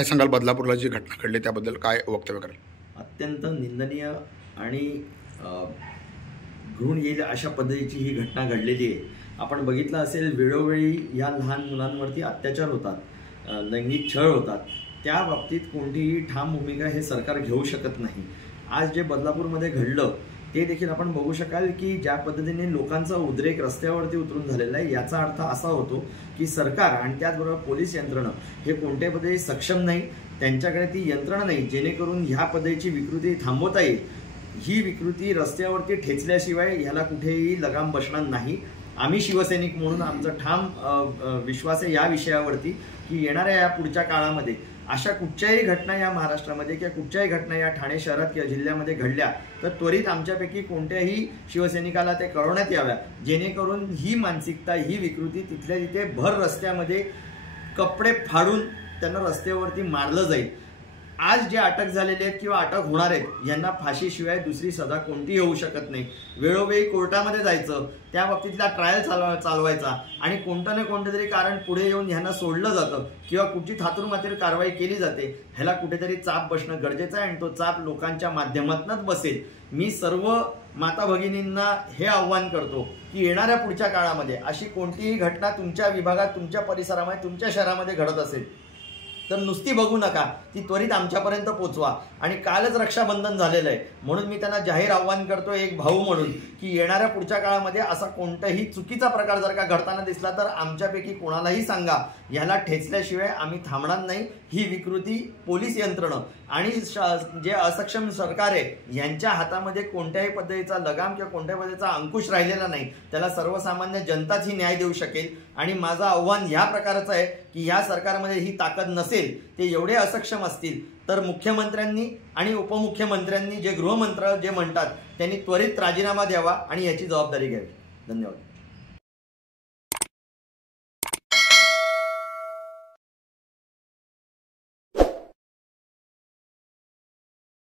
काय सांगाल बदलापूरला जी घटना घडली त्याबद्दल काय वक्तव्य कराल? अत्यंत निंदनीय आणि घृण येईल अशा पद्धतीची ही घटना घडलेली आहे। आपण बघितलं असेल वेळोवेळी या लहान मुलांवरती अत्याचार होतात, लैंगिक छळ होतात, त्या बाबतीत कोणतीही ठाम भूमिका हे सरकार घेऊ शकत नाही। आज जे बदलापूरमध्ये घडलं ते देखील आपण बघू शकाल की ज्या पद्धतीने लोकांचा उद्रेक रस्त्यावरती उतरून झालेला आहे, याचा अर्थ असा होतो की सरकार आणि त्याचबरोबर पोलीस यंत्रणा हे कोणत्याही पद्धती सक्षम नाही, त्यांच्याकडे ती यंत्रणा नाही जेणेकरून ह्या पद्धतीची विकृती थांबवता येईल। ही विकृती रस्त्यावरती ठेचल्याशिवाय ह्याला कुठेही लगाम बसणार नाही। आम्ही शिवसैनिक म्हणून आमचा ठाम विश्वास आहे या विषयावरती की येणाऱ्या या पुढच्या काळामध्ये अशा कुठच्याही घटना या महाराष्ट्रामध्ये किंवा कुठच्याही घटना या ठाणे शहरात किंवा जिल्ह्यामध्ये घडल्या तर त्वरित आमच्यापैकी कोणत्याही शिवसैनिकाला ते कळवण्यात याव्या, जेणेकरून ही मानसिकता ही विकृती तिथल्या तिथे भर रस्त्यामध्ये कपडे फाडून त्यांना रस्त्यावरती मारलं जाईल। आज जे अटक झालेले आहेत किंवा अटक होणार आहेत यांना फाशीशिवाय दुसरी सजा कोणतीही होऊ शकत नाही। वेळोवेळी कोर्टामध्ये जायचं, त्या बाबतीतला ट्रायल चालवायचा आणि कोणतं ना कोणतं तरी कारण पुढे येऊन ह्यांना सोडलं जातं किंवा कुठची थातुरमातीर कारवाई केली जाते, ह्याला कुठेतरी चाप बसणं गरजेचं आहे आणि तो चाप लोकांच्या माध्यमातूनच बसेल। मी सर्व माता भगिनींना हे आव्हान करतो की येणाऱ्या पुढच्या काळामध्ये अशी कोणतीही घटना तुमच्या विभागात, तुमच्या परिसरामध्ये, तुमच्या शहरामध्ये घडत असेल तर नुसती बघू नका, ती त्वरित आमच्यापर्यंत पोचवा। आणि कालच रक्षाबंधन झालेलं आहे म्हणून मी त्यांना जाहीर आव्हान करतो एक भाऊ म्हणून की येणाऱ्या पुढच्या काळामध्ये असा कोणताही चुकीचा प्रकार जर का घडताना दिसला तर आमच्यापैकी कोणालाही सांगा, याला ठेचल्याशिवाय आम्ही थांबणार नाही। ही विकृती पोलीस यंत्रणा आणि जे असक्षम सरकार आहे यांच्या हातामध्ये कोणत्याही पद्धतीचा लगाम किंवा कोणत्याही पद्धतीचा अंकुश राहिलेला नाही, त्याला सर्वसामान्य जनताच ही न्याय देऊ शकेल। आणि माझं आव्हान ह्या प्रकारचं आहे की ह्या सरकारमध्ये ही ताकद नसेल, ते एवढे असक्षम असतील तर मुख्यमंत्र्यांनी आणि उपमुख्यमंत्र्यांनी जे गृहमंत्री जे म्हणतात त्यांनी त्वरित राजीनामा द्यावा आणि याची जबाबदारी घ्यावी। धन्यवाद।